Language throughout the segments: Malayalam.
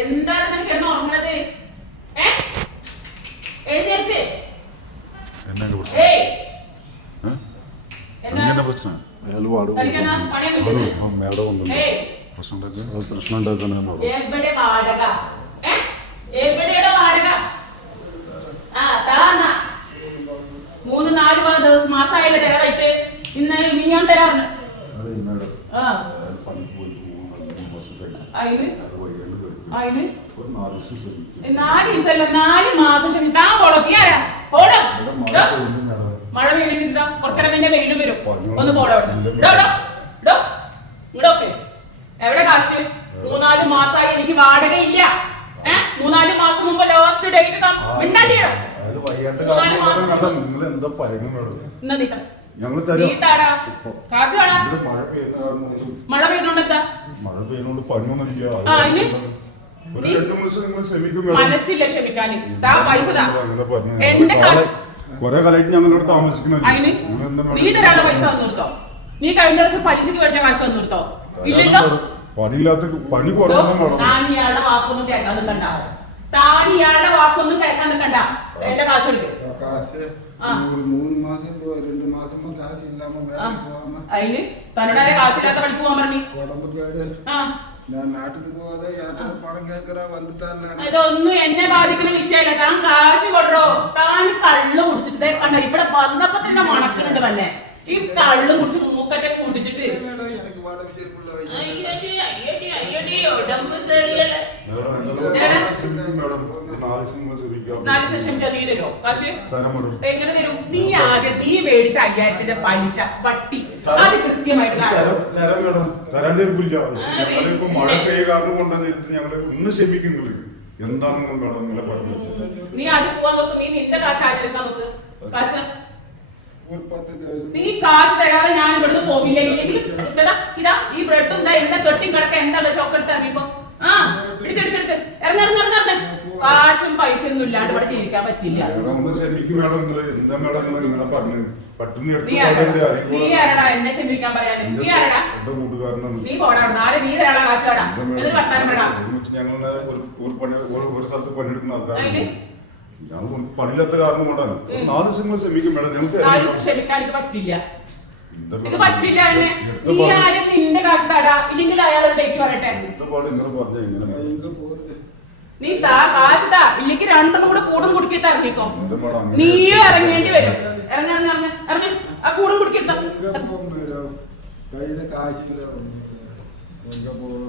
എന്താണ് നിനക്ക് എണ്ണ ഉറങ്ങണത്? എഴുന്നേൽക്ക്. എവിടെ വാടക? എവിടെയുടെ വാടക? 3-4 ദിവസം മാസമായില്ല തരാറായിട്ട്. ഇന്ന് ഞാൻ തരാറുണ്ട്. അതിന് 4 ദിവസമല്ല 4 മാസം ക്ഷമിക്കാൻ പോടോ. നീ ആരാ? പോടോ. മഴ പെയ്യുന്നില്ല, കുറച്ചേരം നിന്റെ വെയിലും വരും. ഒന്ന് പോടോ. ഇവിടൊക്കെ എവിടെ കാശ്? 3-4 മാസമായി എനിക്ക് വാടക ഇല്ല. 3-4 മാസം മുമ്പ് ലാസ്റ്റ് ഡേറ്റ് മിണ്ടാണ്ടിയോ? 3-4 മാസം കാശ് വേണം. മഴ പെയ്യുന്നോണ്ടെന്താ? മനസ്സില്ല ക്ഷമിക്കാൻ. പൈസ എന്റെ നീ തരാനുള്ള പൈസ വന്നിട്ടോ? നീ കഴിഞ്ഞ ദിവസം പലിശക്ക് മേടിച്ച കാശ് വന്നിട്ടോ? ഇല്ലല്ലോ. താൻ ഇയാളുടെ വാക്കൊന്നും കേൾക്കാൻ നിൽക്കണ്ട. എന്റെ കാശ് എടുക്ക്. അതിന് തന്നോട് കാശില്ലാത്ത പണിക്ക് പോകാൻ പറഞ്ഞു. ഇതൊന്നും എന്നെ ബാധിക്കുന്ന വിഷയമല്ല. താൻ കാശ് കൊടുറോ. താൻ കള്ള് കുടിച്ചിട്ട് കണ്ട ഇവിടെ വന്നപ്പോ തന്നെ മണക്കുന്നുണ്ട്. തന്നെ ഈ കള്ള് കുടിച്ച് മൂക്കറ്റെ കൂട്ടിച്ചിട്ട് എങ്ങനെ തരും? നീ ആദ്യം നീ മേടിച്ച 5000ന്റെ പലിശ വട്ടി അത് കൃത്യമായിട്ട് നീ അത് പോവാൻ നോക്ക്. നീ നിന്റെ കാശ് ആരെടുക്കാൻ നോക്ക്. കാശ് നീ കാശ് തരാതെ ഞാൻ ഇവിടുന്ന് പോവില്ല. ഇല്ലെങ്കിലും ഇതാ ഈ ബ്രെഡും എന്താ കെട്ടി കിടക്ക എന്താ ഷോക്ക് എടുത്ത് ഇറങ്ങിപ്പോ. എടുക്കെടുക്കെടുക്ക് ഇറങ്ങ. കാശും പൈസ ഒന്നും ഇല്ലാണ്ട് ഇവിടെ ജീവിക്കാൻ പറ്റില്ല. നീ ആരടാ എന്നെ ക്ഷമിക്കാൻ പറയാൻ? നീ ആരടാ? നീ പോടാ. നാളെ നീ തരാളാ കാശാടാ. എന്നിട്ട് വർത്താനം വേണം. പണിയില്ലാത്ത കാരണം കൊണ്ടാണ് 4 ദിവസങ്ങൾ ക്ഷമിക്കും മേഡം. ഞങ്ങൾക്ക് ക്ഷമിക്കാൻ ഇത് പറ്റില്ല. ഇത് പറ്റില്ല. നീ ആരും നിന്റെ കാശ് തടാ. ഇല്ലെങ്കിൽ അയാളോട് ഡേറ്റ് പറയട്ടെ. നീ കാശ് താ. ഇല്ലെങ്കിൽ 2 കൂടെ കൂടും കുടുക്കി ഇറങ്ങിക്കോ. നീയും ഇറങ്ങേണ്ടി വരും. ഇറങ്ങി ആ കൂടും കുടുക്കി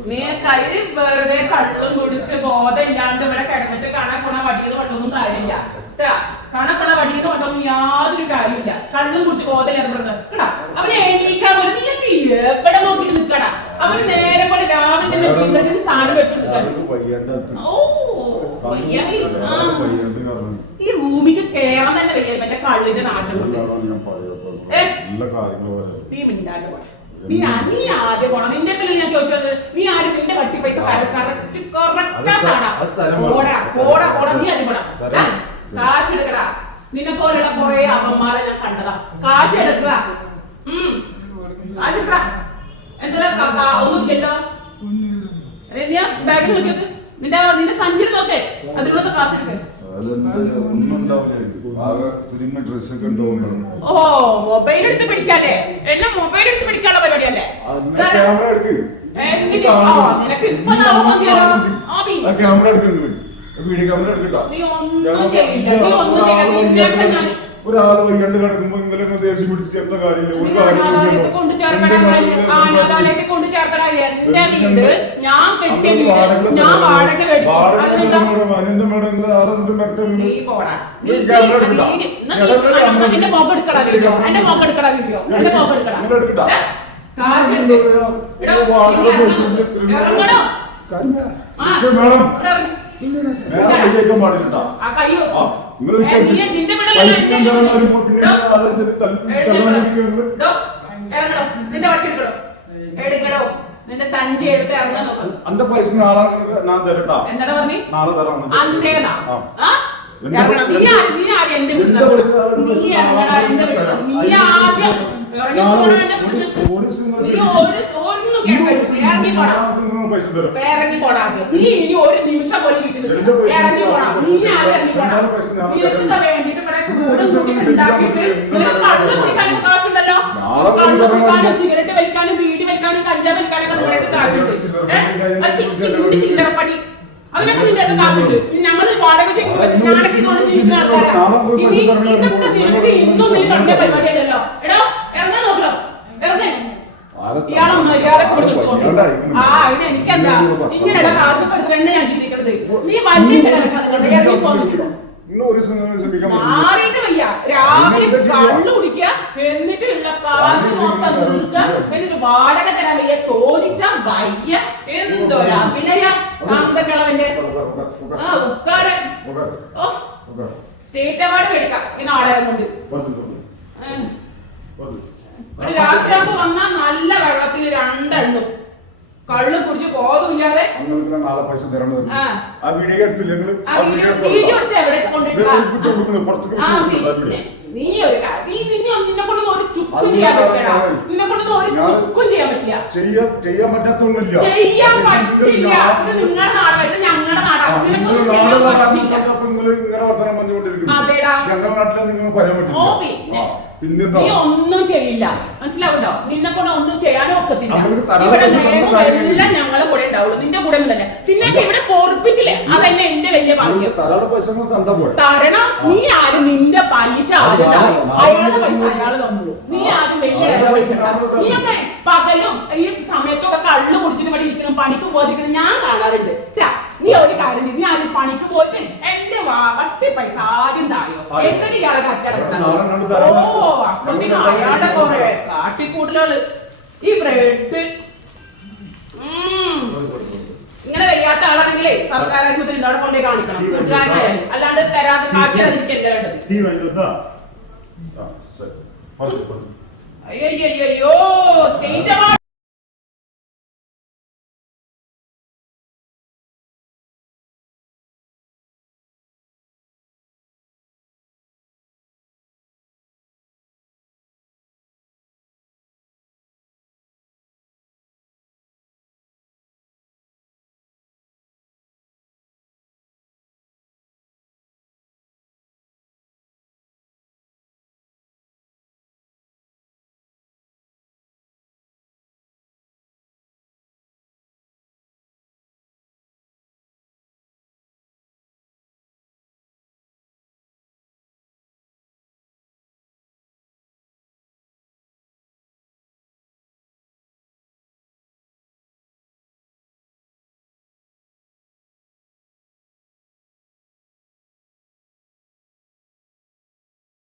നീ കൈ വെറുതെ കള്ളും കുടിച്ച് ബോധമില്ലാണ്ട് ഇവിടെ കിടന്നിട്ട് കാണാൻ പോണ വടിയെന്ന് കൊണ്ടൊന്നും കാര്യമില്ല. കാണാൻ പോണ വടിയെന്ന് കൊണ്ടൊന്നും യാതൊരു കാര്യമില്ല. കള്ളും കുടിച്ച് ബോധമില്ലാതെ കേടാ. അവന് എണീക്കാൻ പോലെ നീയൊക്കെ എവിടെ നോക്കിട്ട് നിൽക്കടാ. അവന് നേരെ പോലെ രാവിലെ സാധനം വെച്ച് നിൽക്കണം. ഈ റൂമിക്ക് കേറാൻ തന്നെ വയ്യ. മറ്റേ കള്ളിന്റെ നാട്ടം കൊണ്ട് നീ മിണ്ടാണ്ട് പോയ. നീ ആദ്യം പോണം. നിന്റെ അടുത്തല്ലേ ഞാൻ ചോദിച്ചത്? നീ ആദ്യം നിന്റെ വട്ടി പൈസ കറക്റ്റ് പോടാ. നീ ആദ്യം പോടാ. കാശ് എടുക്കടാ. നിന്നെ പോലെയുള്ള കുറെ അവന്മാരെ ഞാൻ കണ്ടതാ. കാശ് എടുക്കടാ. കാശ് എടുക്കടാ. എന്താ ഒന്നും ഇല്ലല്ലോ. ബാഗിൽ നോക്കിയത് നിന്റെ സഞ്ചരി നോക്കേ. അതിനുള്ള കാശ് എടുക്കേ. ഓ മൊബൈൽ എടുത്ത് പിടിക്കാല്ലേ? എല്ലാം മൊബൈൽ എടുത്ത് പിടിക്കാനുള്ള പരിപാടിയല്ലേ? നീ ഒന്നും ചെയ്യില്ല. ഒരാള് വയ്യാണ്ട് കിടക്കുമ്പോ ഇന്നലെ ദേശം പിടിച്ചിട്ട് എന്താ കാര്യമില്ല. ഒരു കാര്യം കൊണ്ട് ചേർത്തണ എന്റെ വീട് ഞാൻ കെട്ടിയ വീട് ഞാൻ വാടക എന്റെ മോക്ക് എടുക്കടാ വീഡിയോ. എന്റെ മോക്ക് എടുക്കടാ വീഡിയോ. എന്റെ മോക്ക് എടുക്കടാ. കാശ് നിന്റെ വട്ടി എടുക്കടോ. നിന്റെ സഞ്ചി എടുത്ത് ഇറങ്ങാൻ നോക്കും. അന്റെ പൈസ നാളെ ഞാൻ തരട്ടാ. എന്താ പറഞ്ഞു? നാളെ തരാം. നീ ആദ്യം ഇറങ്ങി പോടാ. ഒന്നും കേൾക്കാൻ ഇറങ്ങി പോടാ. ഇറങ്ങി പോടാതെ നീ ഇനി ഒരു നിമിഷം പോലും വീട്ടിൽ ഇറങ്ങി പോടാ. നീ ആരും ഇറങ്ങി പോടാ. നിനക്ക് വേണ്ടിട്ട് ഇവിടെ ഉണ്ടാക്കിയിട്ട് നിനക്ക് കള്ള് കുടിക്കാനും കാശുണ്ടല്ലോ. കള്ള് കുടിക്കാനും സിഗരറ്റ് വലിക്കാനും ബീഡി വലിക്കാനും കഞ്ചാവ് വലിക്കാനൊക്കെ നിങ്ങളുടെ കാശുണ്ട്. ചില്ലറപ്പടി അതിനൊക്കെ നിന്റെ കാശുണ്ട്. ഞങ്ങള് വാടക ചെയ്യുന്ന ആൾക്കാരാണ്. ഇതൊക്കെ നിനക്ക് ഇന്നും നീ കണ്ട പരിപാടിയല്ലോ. എടോ ഇറങ്ങാൻ നോക്കണം. ഇറങ്ങേ ഇയാളെ മര്യാദ കൊടുത്തിട്ടുണ്ട്. ആ ഇത് എനിക്കെന്താ ഇങ്ങനെയുള്ള കാശൊക്കെ എടുത്ത് തന്നെ ഞാൻ ജീവിക്കണത്. നീ വലിയ ചിലരൊക്കെ ഇറങ്ങി പോകുന്നില്ല. മാറിയിട്ട് വയ്യ. രാവിലെ കള്ളു കുടിക്കുക, എന്നിട്ട് ഉള്ള കാശ് മൊത്തം നിർത്തുക, എന്നിട്ട് വാടക തരാൻ വയ്യ, ചോദിച്ചാ വയ്യ. എന്തൊരു അഭിനയ കാന്തകളവന്റെ ഉക്കാരൻ. സ്റ്റേറ്റ് അവാർഡ് മേടിക്കാം ഈ നാടകം കൊണ്ട്. ഒരു രാത്രിയാകുമ്പോ വന്നാ നല്ല വെള്ളത്തിൽ 2 എണ്ണും കള്ളു കുടിച്ച് ബോധമില്ലാതെ വീഡിയോ എടുത്ത് എവിടെ കൊണ്ടിട്ട് നീ ഒരു നിന്നെ കൊണ്ടൊന്നും ഒരു ചുക്കും ചെയ്യാൻ പറ്റില്ല. നിന്നെ കൊണ്ടൊന്നും ഒരു ചുക്കും ചെയ്യാൻ പറ്റില്ല. ചെയ്യാൻ പറ്റാത്തൊന്നുമില്ല. ചെയ്യാൻ പറ്റില്ല. ഇത് നിങ്ങളുടെ നാടാണ്, ഇത് ഞങ്ങളുടെ നാടാണ്. അതേടാ ഓ പിന്നെ നീ ഒന്നും ചെയ്യില്ല. മനസ്സിലാവുണ്ടോ? നിന്നെ കൊണ്ട് ഒന്നും ചെയ്യാനും ഒക്കത്തില്ല. ഇവിടെ നിയമമെല്ലാം ഞങ്ങളെ കൂടെ ഉണ്ടാവുള്ളൂ, നിന്റെ കൂടെ ഒന്നും തന്നെ. നിന്നൊക്കെ ഇവിടെ പൊറപ്പിച്ചില്ലേ, അതന്നെ എന്റെ വലിയ ഭാഗ്യം. തരണം. നീ ആരും നിന്റെ പലിശ ആരും അയാളുടെ പൈസ അയാള് തന്നു. നീ ആരും വലിയ പൈസ. നീയൊക്കെ പകലും ഈ സമയത്തൊക്കെ കള്ളു കുടിച്ചിട്ട് ഇവിടെ ഇരിക്കണം, പണിക്ക് പോയിരിക്കണം ഞാൻ കാണാറുണ്ട്. നീ ഒരു കാര്യം ചെയ്യും, നീ ആരും പണിക്ക് പോയിട്ട് എന്റെ വട്ടി പൈസ ആദ്യം തായോ എന്നിട്ട് ഇയാളെ കച്ചവടം. ഓ അപ്പത്തിന് അയാളുടെ കുറെ കാട്ടിക്കൂട്ടലുകള്. ഈ ബ്രെഡ് ഇങ്ങനെ വയ്യാത്ത ആളാണെങ്കിലേ സർക്കാർ ആശുപത്രി അവിടെ കൊണ്ടേ കാണിക്കണം, കൂട്ടുകാരനായാലും. അല്ലാണ്ട് തരാതെ കാശിയാതിരിക്കല്ല വേണ്ടത്. അയ്യോ സ്റ്റേറ്റ് അവാർഡ്